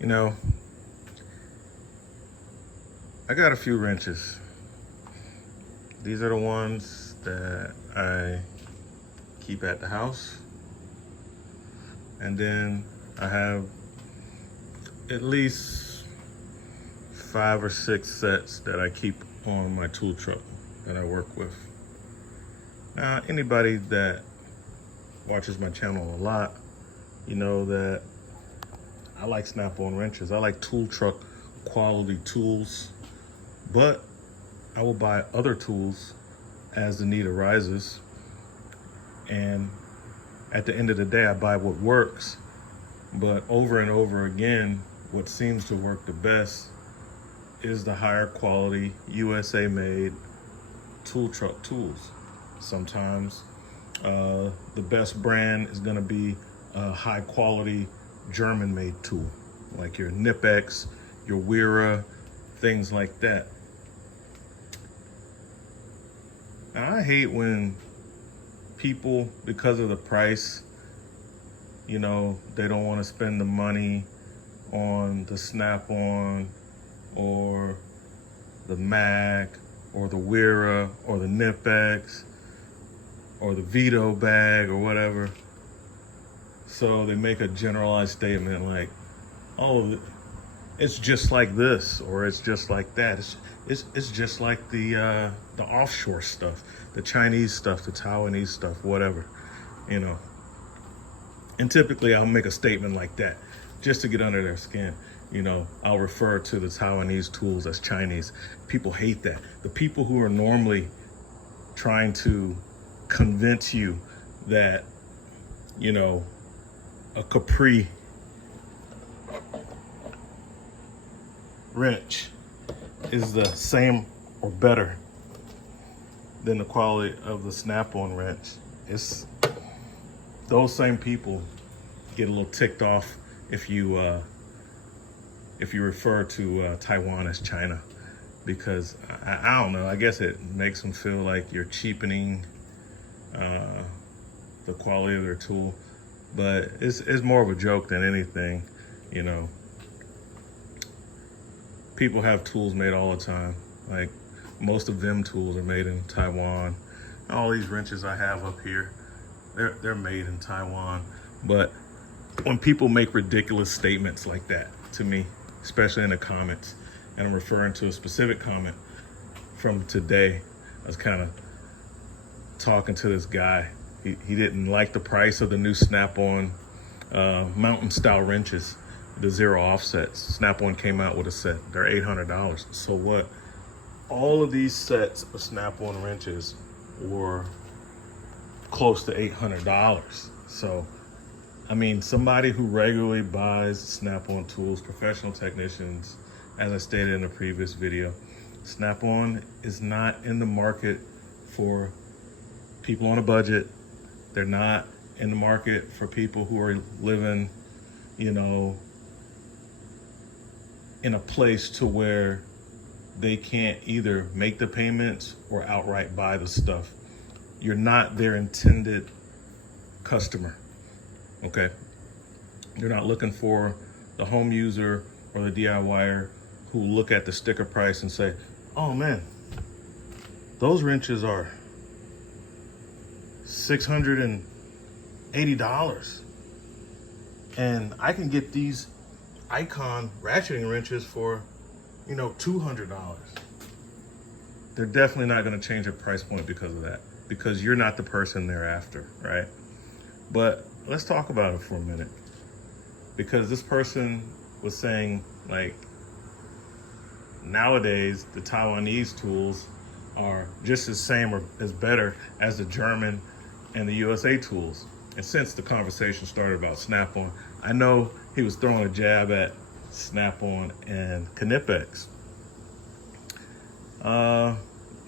You know, I got a few wrenches. These are the ones that I keep at the house. And then I have at least 5 or 6 sets that I keep on my tool truck that I work with. Now, anybody that watches my channel a lot, you know that I like snap-on wrenches. I like tool truck quality tools, but I will buy other tools as the need arises. And at the end of the day, I buy what works, but over and over again, what seems to work the best is the higher quality USA made tool truck tools. Sometimes the best brand is gonna be a high quality German made tool, like your Knipex, your Wera, things like that. Now, I hate when people, because of the price, you know, they don't want to spend the money on the Snap-on or the Mac or the Wera or the Knipex or the Vito bag or whatever. So they make a generalized statement like, oh, it's just like this, or it's just like that. It's just like the offshore stuff, the Chinese stuff, the Taiwanese stuff, whatever, you know. And typically I'll make a statement like that just to get under their skin. You know, I'll refer to the Taiwanese tools as Chinese. People hate that. The people who are normally trying to convince you that, you know, a Capri wrench is the same or better than the quality of the Snap-on wrench. It's those same people get a little ticked off if you refer to Taiwan as China, because I don't know, I guess it makes them feel like you're cheapening the quality of their tool. But it's more of a joke than anything, you know. People have tools made all the time. Like, most of them tools are made in Taiwan. All these wrenches I have up here, they're made in Taiwan. But when people make ridiculous statements like that to me, especially in the comments, and I'm referring to a specific comment from today, I was kind of talking to this guy. He didn't like the price of the new Snap-on mountain style wrenches, the 0 offsets. Snap-on came out with a set. They're $800. So what? All of these sets of Snap-on wrenches were close to $800. So, I mean, somebody who regularly buys Snap-on tools, professional technicians, as I stated in a previous video, Snap-on is not in the market for people on a budget. They're not in the market for people who are living, you know, in a place to where they can't either make the payments or outright buy the stuff. You're not their intended customer, okay? You're not looking for the home user or the DIYer who look at the sticker price and say, oh man, those wrenches are $680 and I can get these Icon ratcheting wrenches for, you know, $200. They're definitely not going to change your price point because of that, because you're not the person they're after, right? But let's talk about it for a minute, because this person was saying, like, nowadays the Taiwanese tools are just as same or as better as the German and the USA tools. And since the conversation started about Snap-on, I know he was throwing a jab at Snap-on and Knipex.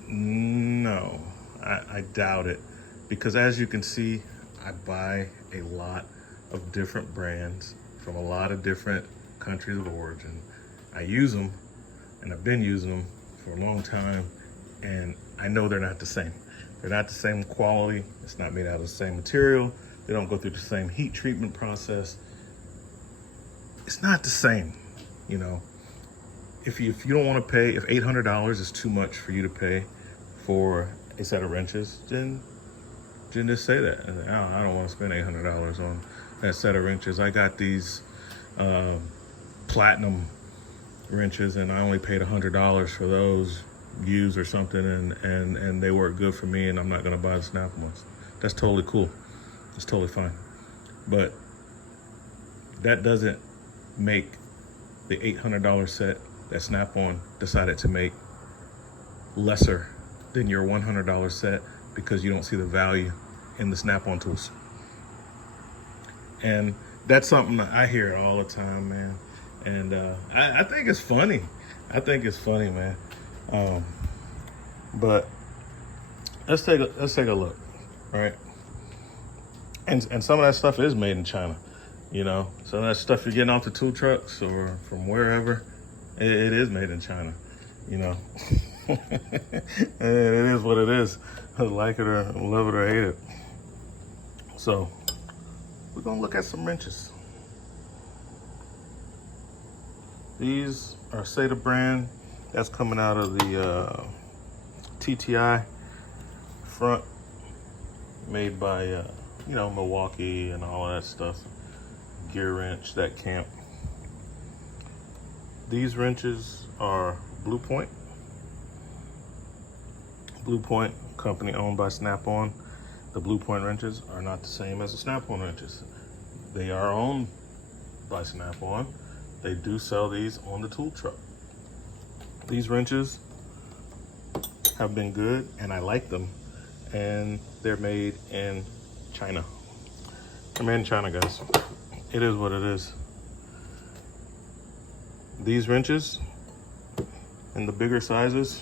No, I doubt it, because as you can see, I buy a lot of different brands from a lot of different countries of origin. I use them, and I've been using them for a long time, and I know they're not the same. They're not the same quality. It's not made out of the same material. They don't go through the same heat treatment process. It's not the same. You know, if you don't want to pay, if $800 is too much for you to pay for a set of wrenches, then just say that. I don't want to spend $800 on that set of wrenches. I got these platinum wrenches, and I only paid $100 for those used or something, and they work good for me, and I'm not going to buy the Snap ones. That's totally cool. It's totally fine. But that doesn't make the $800 set that Snap-on decided to make lesser than your $100 set because you don't see the value in the Snap-on tools. And that's something that I hear all the time, man. And I think it's funny. I think it's funny, man. But let's take a look, right? And some of that stuff is made in China. You know, some of that stuff you're getting off the tool trucks or from wherever, it is made in China. You know, it is what it is. Like it or love it or hate it. So we're gonna look at some wrenches. These are Sata brand. That's coming out of the TTI front, made by you know, Milwaukee and all of that stuff. Gear wrench, that camp. These wrenches are Blue Point. Blue Point, company owned by Snap-on. The Blue Point wrenches are not the same as the Snap-on wrenches. They are owned by Snap-on. They do sell these on the tool truck. These wrenches have been good, and I like them. And they're made in China. They're made in China, guys. It is what it is. These wrenches in the bigger sizes,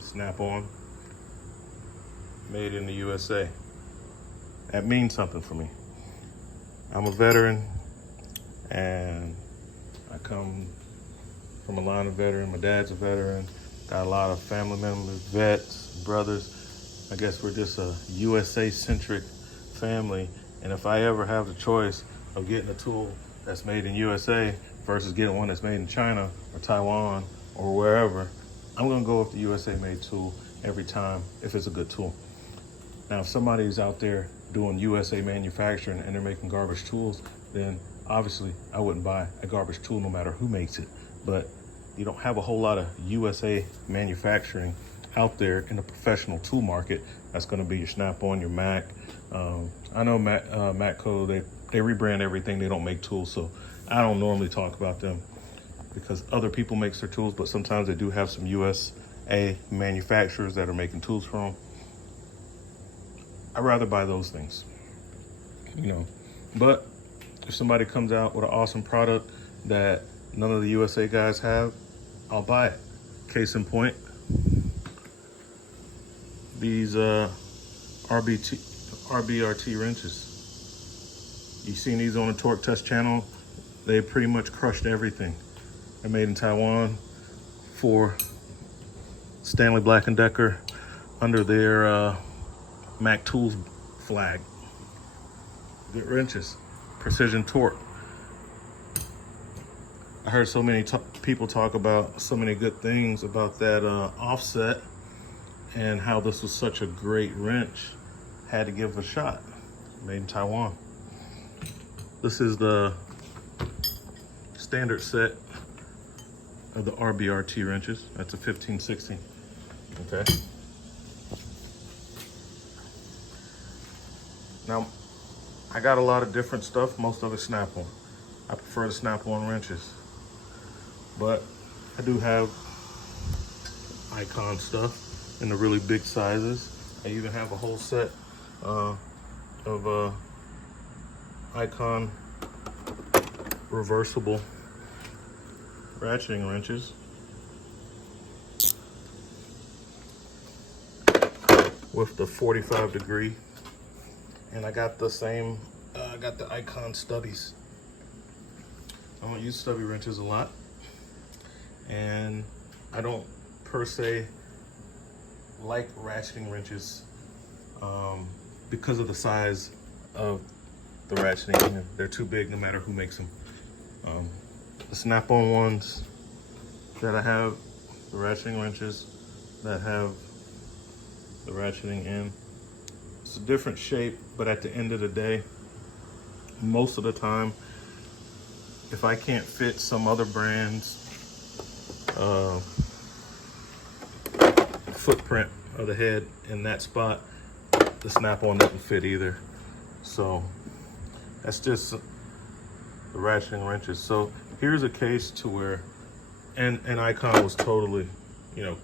Snap-on, made in the USA. That means something for me. I'm a veteran, and I come from a line of veteran. My dad's a veteran. Got a lot of family members, vets, brothers. I guess we're just a USA-centric family. And if I ever have the choice of getting a tool that's made in USA versus getting one that's made in China or Taiwan or wherever, I'm gonna go with the USA made tool every time if it's a good tool. Now, if somebody's out there doing USA manufacturing and they're making garbage tools, then obviously I wouldn't buy a garbage tool no matter who makes it. But you don't have a whole lot of USA manufacturing out there in the professional tool market. That's gonna be your Snap-on, your Mac. I know Matco, they rebrand everything. They don't make tools, so I don't normally talk about them because other people make their tools, but sometimes they do have some USA manufacturers that are making tools for them. I'd rather buy those things, you know. But if somebody comes out with an awesome product that none of the USA guys have, I'll buy it. Case in point, these RBRT wrenches. You've seen these on the Torque Test channel. They pretty much crushed everything. They're made in Taiwan for Stanley Black & Decker under their Mac Tools flag. Good wrenches, precision torque. I heard so many people talk about so many good things about that offset and how this was such a great wrench. Had to give it a shot. Made in Taiwan. This is the standard set of the RBRT wrenches. That's a 1560. Okay. Now, I got a lot of different stuff. Most of it Snap-on. I prefer the Snap-on wrenches. But I do have Icon stuff in the really big sizes. I even have a whole set of Icon reversible ratcheting wrenches with the 45-degree. And I got the same, I got the Icon stubbies. I don't use stubby wrenches a lot. And I don't per se like ratcheting wrenches because of the size of the ratcheting. They're too big no matter who makes them. the snap-on ones that I have, the ratcheting wrenches that have the ratcheting in. It's a different shape, but at the end of the day, most of the time, if I can't fit some other brand's footprint of the head in that spot, the snap-on doesn't fit either. So that's just the ratcheting wrenches. So here's a case to where, and Icon was totally, you know,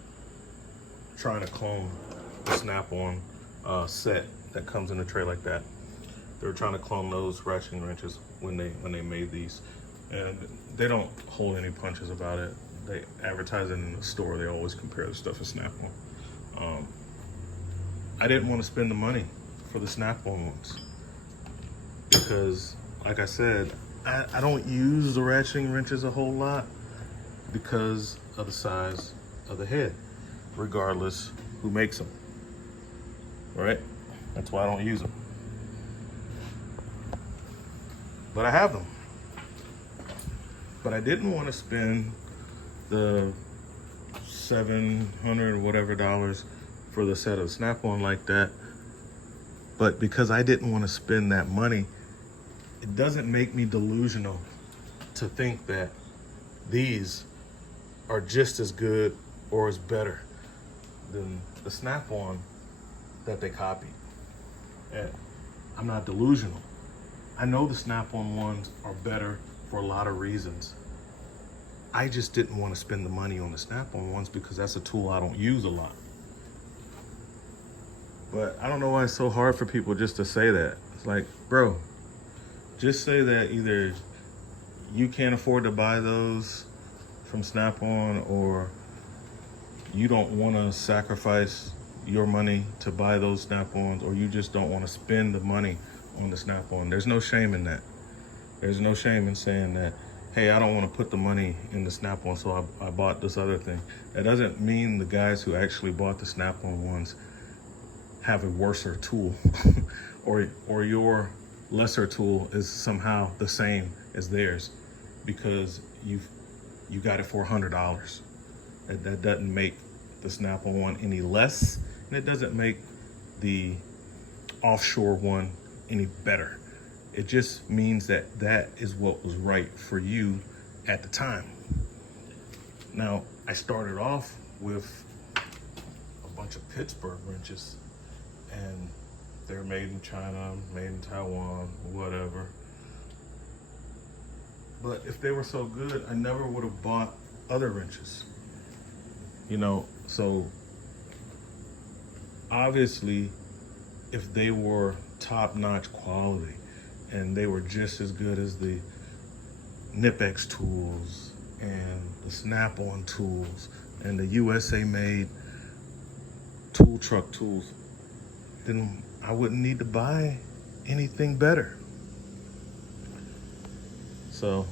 trying to clone the snap-on set that comes in a tray like that. They were trying to clone those ratcheting wrenches when they made these, and they don't hold any punches about it. They advertise it in the store. They always compare the stuff to snap-on. I didn't want to spend the money for the snap-on ones because, like I said, I don't use the ratcheting wrenches a whole lot because of the size of the head, regardless who makes them, right? That's why I don't use them. But I have them. But I didn't want to spend the $700 or whatever dollars for the set of snap-on like that. But because I didn't want to spend that money, it doesn't make me delusional to think that these are just as good or as better than the snap-on that they copied. And I'm not delusional. I know the snap-on ones are better for a lot of reasons. I just didn't want to spend the money on the snap-on ones because that's a tool I don't use a lot. But I don't know why it's so hard for people just to say that. It's like, bro, just say that either you can't afford to buy those from Snap-on, or you don't want to sacrifice your money to buy those Snap-ons, or you just don't want to spend the money on the Snap-on. There's no shame in that. There's no shame in saying that, hey, I don't want to put the money in the Snap-on, so I bought this other thing. That doesn't mean the guys who actually bought the Snap-on ones have a worser tool or your lesser tool is somehow the same as theirs because you got it for $100. That doesn't make the Snap-on one any less, and it doesn't make the offshore one any better. It just means that that is what was right for you at the time. Now, I started off with a bunch of Pittsburgh wrenches, and they're made in China, made in Taiwan, whatever. But if they were so good, I never would have bought other wrenches. You know, so obviously, if they were top-notch quality and they were just as good as the Nipex tools and the Snap-on tools and the USA-made tool truck tools, then I wouldn't need to buy anything better. So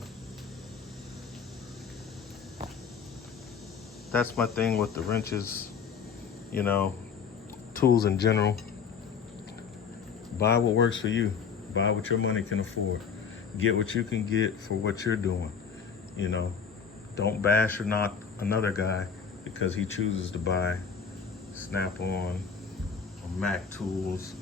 that's my thing with the wrenches, you know, tools in general. Buy what works for you. Buy what your money can afford. Get what you can get for what you're doing. You know, don't bash or knock another guy because he chooses to buy Snap-on or Mac tools,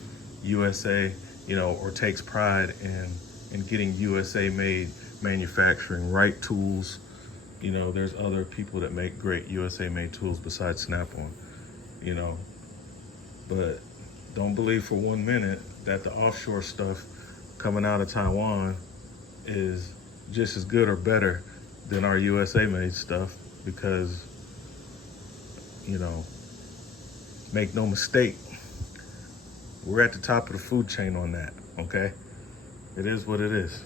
USA, you know, or takes pride in getting USA made manufacturing, right tools. You know, there's other people that make great USA made tools besides Snap-on, you know. But don't believe for 1 minute that the offshore stuff coming out of Taiwan is just as good or better than our USA made stuff, because, you know, make no mistake, we're at the top of the food chain on that, okay? It is what it is.